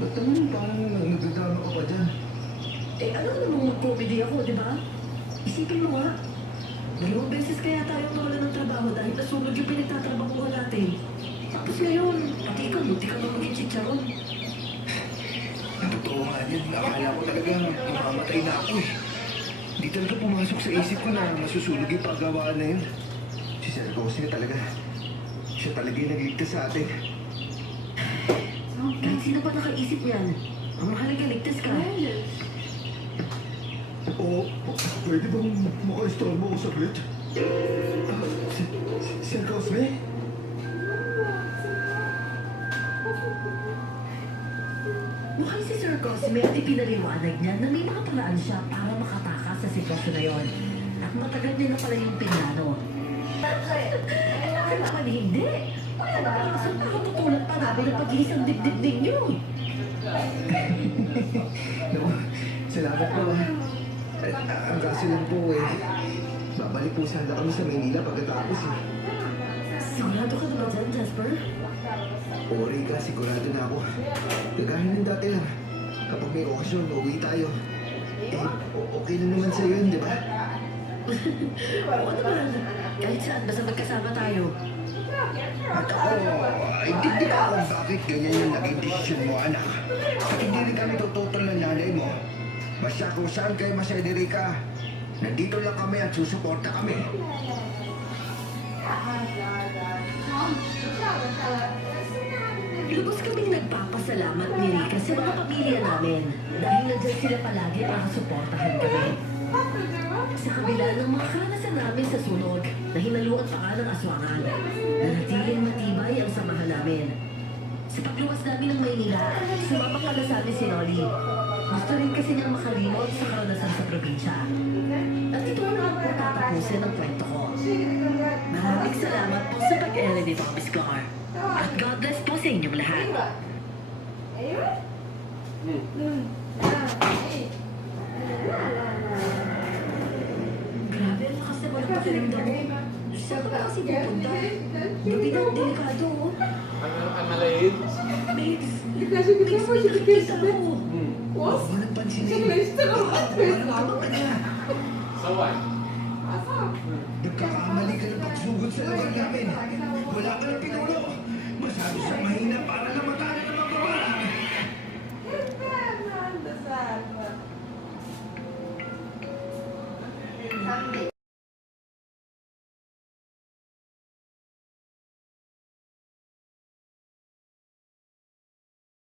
Ba't naman parang nagdadama ka pa dyan? Eh, ano namang mag-comedy ako, di ba? Isipin mo nga, 2 beses kaya tayo nawalan ng trabaho dahil nasunog yung pinagtatrabahuhan natin. Tapos ngayon, pati ikaw, buti ka naman maging chicharon. Ang totoo nga yan. Akala ko talaga mamamatay na ako eh. Di talaga pumasok sa isip ko na masusunog yung paggawaan na yun. Si Sir Cosme talaga. Siya talaga yung nagligtas sa atin. Kahit sino pa nakaisip yan, ang mahalaga ligtas ka. Oo, pwede bang maka-install mo ako saglit? Sir Cosme? Mukhang si Sir Cosme at ipinaliwanag niya na may mga paraan siya para makatakas sa sitwasyon na yon. At matagal niya na pala yung pinano. Ay, naman hindi. Kaso nakatutulad pa namin ang pag-iisang dibdib ninyo. No, salamat po. Ang kaso lang po eh. Babalik po sana kami sa Maynila pagkatapos eh. Sigurado ka na ba dyan, Jasper? Ori ka, sigurado na ako. Kagaya ng dati lang. Kapag may okasyon, uuwi tayo. Eh, okay lang naman sa'yo yun, di ba? Oo naman. Kahit saan, basta magkasama tayo. At ako, hindi ko kung bakit ganyan yung naging desisyon mo, anak. At hindi rin kami tututol ng nanay mo. Basta kung saan kayo masediri ka, nandito lang kami at susuporta kami. Lubos kaming nagpapasalamat ni Rika sa mga pamilya namin dahil nandyan sila palagi para suportahan kami. Sa kabila ng mga karanasan namin sa sunog na hinaluan pa nga ng aswangan, nanatiling matibay ang samahan namin. Sa pagluwas namin ng Maynila, sumama pala sa amin si Nolly. Gusto rin kasi niyang makalimot sa karanasan sa probinsya. At ito na ang tatapusin ng kwento ko. Maraming salamat po sa pag-ere dito, Miss Gar. At God bless po sa inyong lahat. Grabe, ang lakas naman ang pakiramdam mo. Saan ka kasi pupunta? Gabi na ang delikado, oh. Ang malayin? Mix, Kasi hindi mix, mo may siya nakikita kikita. ko. Was? Walang pansin Sa eh. Kristo ka Walang tama ka na. Sawan. Asa? Nagkakamali ka ng pagsugod sa lugar namin. Wala ka ng pinuno. Masyado siyang mahina para lang matalo.